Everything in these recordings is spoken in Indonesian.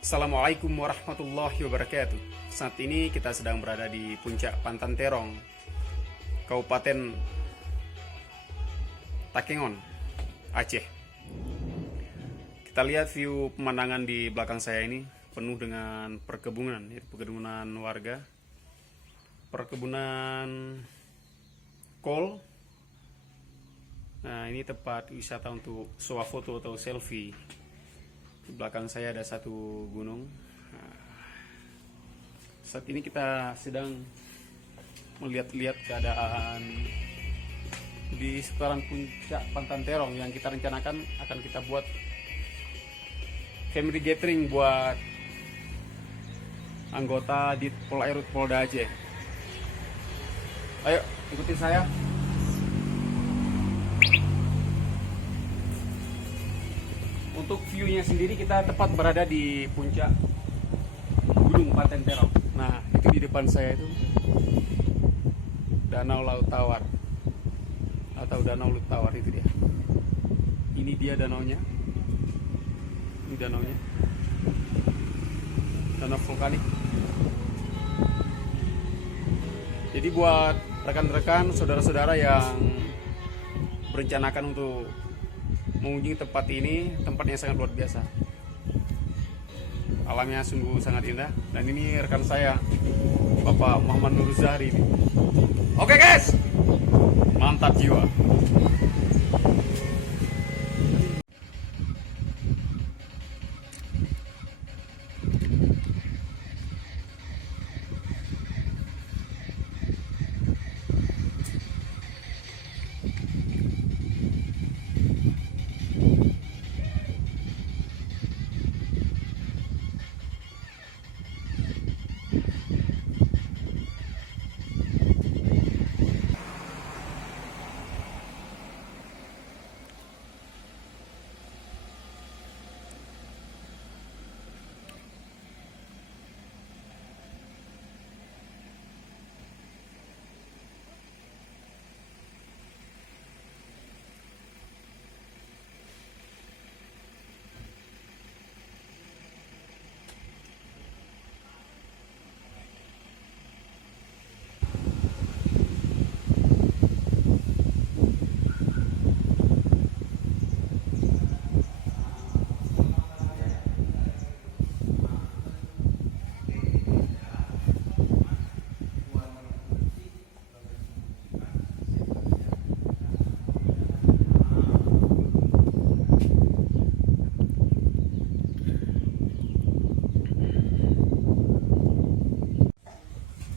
Assalamualaikum warahmatullahi wabarakatuh. Saat ini kita sedang berada di puncak Pantan Terong, Kabupaten Takengon, Aceh. Kita lihat view pemandangan di belakang saya ini penuh dengan perkebunan, perkebunan warga, perkebunan kol. Nah, ini tempat wisata untuk swafoto atau selfie. Di belakang saya ada satu gunung. Nah, saat ini kita sedang melihat-lihat keadaan di seputaran puncak Pantan Terong yang kita rencanakan akan kita buat family gathering buat anggota di Polairut Polda Aceh. Ayo ikuti saya. Untuk view-nya sendiri kita tepat berada di puncak Gunung Pantan Terong. Nah, itu di depan saya itu Danau Laut Tawar atau Danau Laut Tawar, itu dia. Ini dia danaunya. Ini danaunya. Danau vulkanik. Jadi buat rekan-rekan, saudara-saudara yang berencanakan untuk mengunjungi tempat ini, tempatnya sangat luar biasa. Alamnya sungguh sangat indah. Dan ini rekan saya, Bapak Muhammad Nur Zahri ini. Oke guys, mantap jiwa.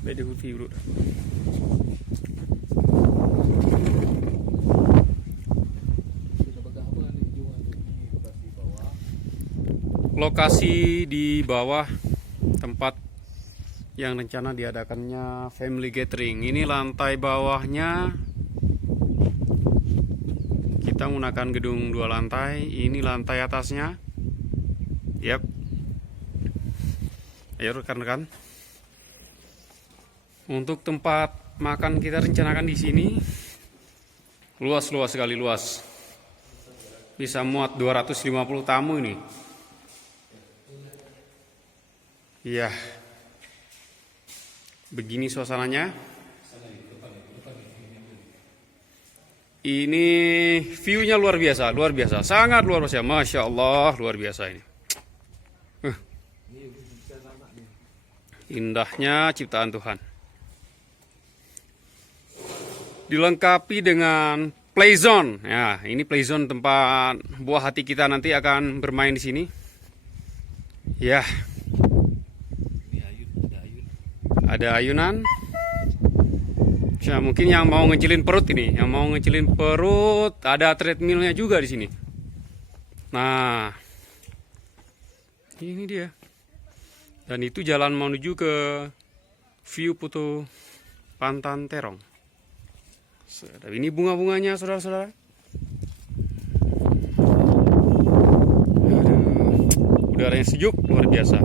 Beda view bro. Lokasi di bawah tempat yang rencana diadakannya family gathering. Ini lantai bawahnya kita menggunakan gedung 2 lantai. Ini lantai atasnya. Yap. Ayo rekan-rekan. Untuk tempat makan kita rencanakan di sini luas sekali, luas. Bisa muat 250 tamu ini. Iya. Begini suasananya. Ini view-nya luar biasa, sangat luar biasa. Masya Allah, luar biasa ini. Indahnya ciptaan Tuhan. Dilengkapi dengan playzone. Ya, ini playzone tempat buah hati kita nanti akan bermain di sini. Ya. Ada ayunan. Ya, mungkin yang mau ngecilin perut ini, ada treadmillnya juga di sini. Nah, ini dia. Dan itu jalan menuju ke view foto Pantan Terong. Ini bunga-bunganya, saudara-saudara. Udaranya sejuk, luar biasa.